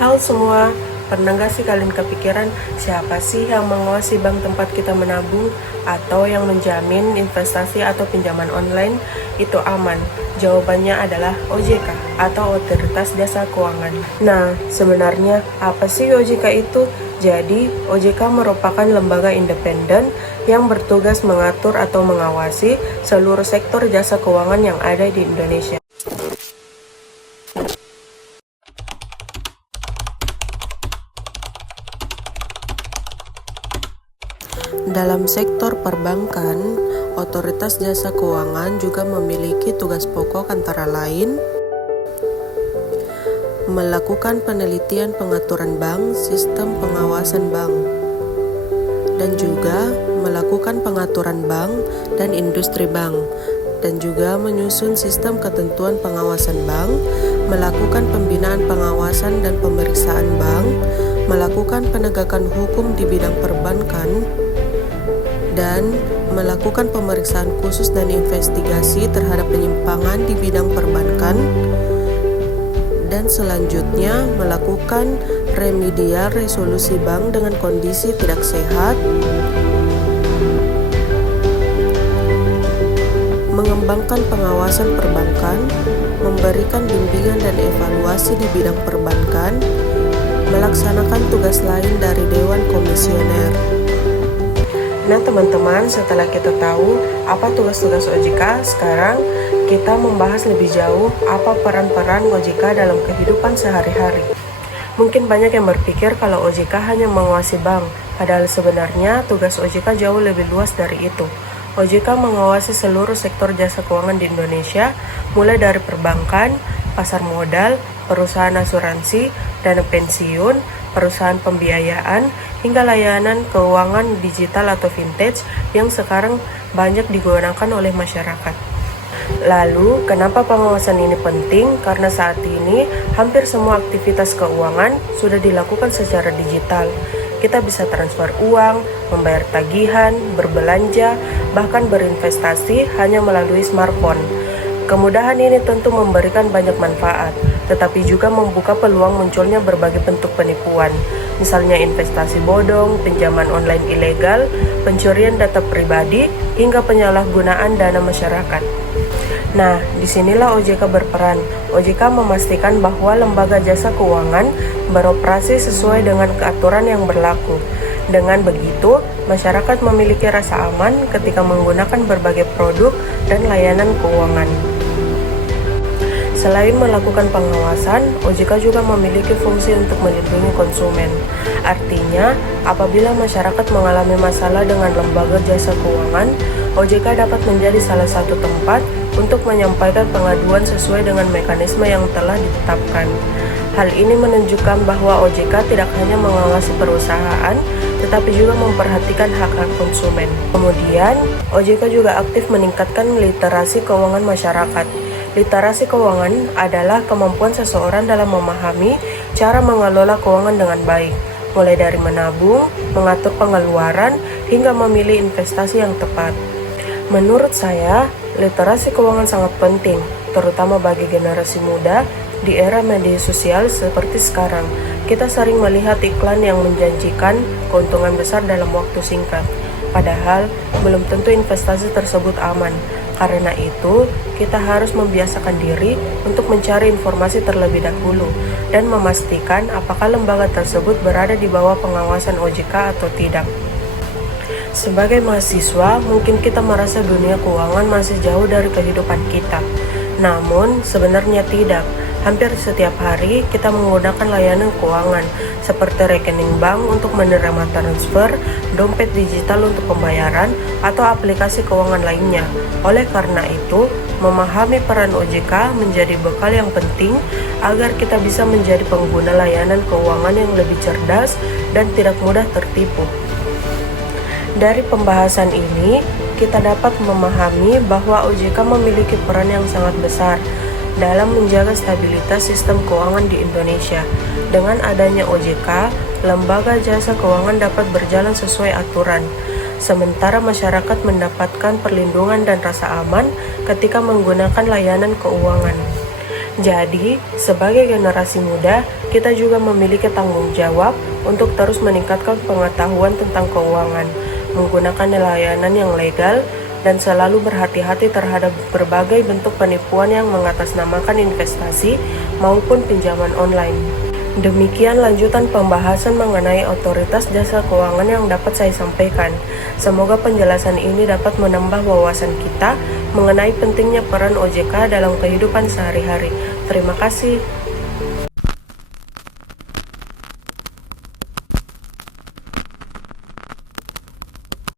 Halo semua, pernah gak sih kalian kepikiran siapa sih yang mengawasi bank tempat kita menabung atau yang menjamin investasi atau pinjaman online itu aman? Jawabannya adalah OJK atau Otoritas Jasa Keuangan. Nah, sebenarnya apa sih OJK itu? Jadi, OJK merupakan lembaga independen yang bertugas mengatur atau mengawasi seluruh sektor jasa keuangan yang ada di Indonesia. Dalam sektor perbankan, Otoritas Jasa Keuangan juga memiliki tugas pokok antara lain melakukan penelitian pengaturan bank, sistem pengawasan bank, dan juga melakukan pengaturan bank dan industri bank, dan juga menyusun sistem ketentuan pengawasan bank, melakukan pembinaan pengawasan dan pemeriksaan bank, melakukan penegakan hukum di bidang perbankan, dan melakukan pemeriksaan khusus dan investigasi terhadap penyimpangan di bidang perbankan, dan selanjutnya melakukan remedial resolusi bank dengan kondisi tidak sehat, mengembangkan pengawasan perbankan, memberikan bimbingan dan evaluasi di bidang perbankan, melaksanakan tugas lain dari Dewan Komisioner. Nah teman-teman, setelah kita tahu apa tugas-tugas OJK, sekarang kita membahas lebih jauh apa peran-peran OJK dalam kehidupan sehari-hari. Mungkin banyak yang berpikir kalau OJK hanya mengawasi bank, padahal sebenarnya tugas OJK jauh lebih luas dari itu. OJK mengawasi seluruh sektor jasa keuangan di Indonesia, mulai dari perbankan, pasar modal, perusahaan asuransi, dana pensiun, perusahaan pembiayaan, hingga layanan keuangan digital atau vintage yang sekarang banyak digunakan oleh masyarakat. Lalu, kenapa pengawasan ini penting? Karena saat ini hampir semua aktivitas keuangan sudah dilakukan secara digital. Kita bisa transfer uang, membayar tagihan, berbelanja, bahkan berinvestasi hanya melalui smartphone. Kemudahan ini tentu memberikan banyak manfaat, tetapi juga membuka peluang munculnya berbagai bentuk penipuan, misalnya investasi bodong, pinjaman online ilegal, pencurian data pribadi, hingga penyalahgunaan dana masyarakat. Nah, disinilah OJK berperan. OJK memastikan bahwa lembaga jasa keuangan beroperasi sesuai dengan aturan yang berlaku. Dengan begitu, masyarakat memiliki rasa aman ketika menggunakan berbagai produk dan layanan keuangan. Selain melakukan pengawasan, OJK juga memiliki fungsi untuk melindungi konsumen. Artinya, apabila masyarakat mengalami masalah dengan lembaga jasa keuangan, OJK dapat menjadi salah satu tempat untuk menyampaikan pengaduan sesuai dengan mekanisme yang telah ditetapkan. Hal ini menunjukkan bahwa OJK tidak hanya mengawasi perusahaan, tetapi juga memperhatikan hak-hak konsumen. Kemudian, OJK juga aktif meningkatkan literasi keuangan masyarakat. Literasi keuangan adalah kemampuan seseorang dalam memahami cara mengelola keuangan dengan baik, mulai dari menabung, mengatur pengeluaran, hingga memilih investasi yang tepat. Menurut saya, literasi keuangan sangat penting, terutama bagi generasi muda di era media sosial seperti sekarang. Kita sering melihat iklan yang menjanjikan keuntungan besar dalam waktu singkat, padahal belum tentu investasi tersebut aman. Karena itu, kita harus membiasakan diri untuk mencari informasi terlebih dahulu dan memastikan apakah lembaga tersebut berada di bawah pengawasan OJK atau tidak. Sebagai mahasiswa, mungkin kita merasa dunia keuangan masih jauh dari kehidupan kita. Namun, sebenarnya tidak. Hampir setiap hari kita menggunakan layanan keuangan seperti rekening bank untuk menerima transfer, dompet digital untuk pembayaran, atau aplikasi keuangan lainnya. Oleh karena itu, memahami peran OJK menjadi bekal yang penting agar kita bisa menjadi pengguna layanan keuangan yang lebih cerdas dan tidak mudah tertipu. Dari pembahasan ini, kita dapat memahami bahwa OJK memiliki peran yang sangat besar dalam menjaga stabilitas sistem keuangan di Indonesia. Dengan adanya OJK, lembaga jasa keuangan dapat berjalan sesuai aturan, sementara masyarakat mendapatkan perlindungan dan rasa aman ketika menggunakan layanan keuangan. Jadi, sebagai generasi muda, kita juga memiliki tanggung jawab untuk terus meningkatkan pengetahuan tentang keuangan, menggunakan layanan yang legal, dan selalu berhati-hati terhadap berbagai bentuk penipuan yang mengatasnamakan investasi maupun pinjaman online. Demikian lanjutan pembahasan mengenai otoritas jasa keuangan yang dapat saya sampaikan. Semoga penjelasan ini dapat menambah wawasan kita mengenai pentingnya peran OJK dalam kehidupan sehari-hari. Terima kasih.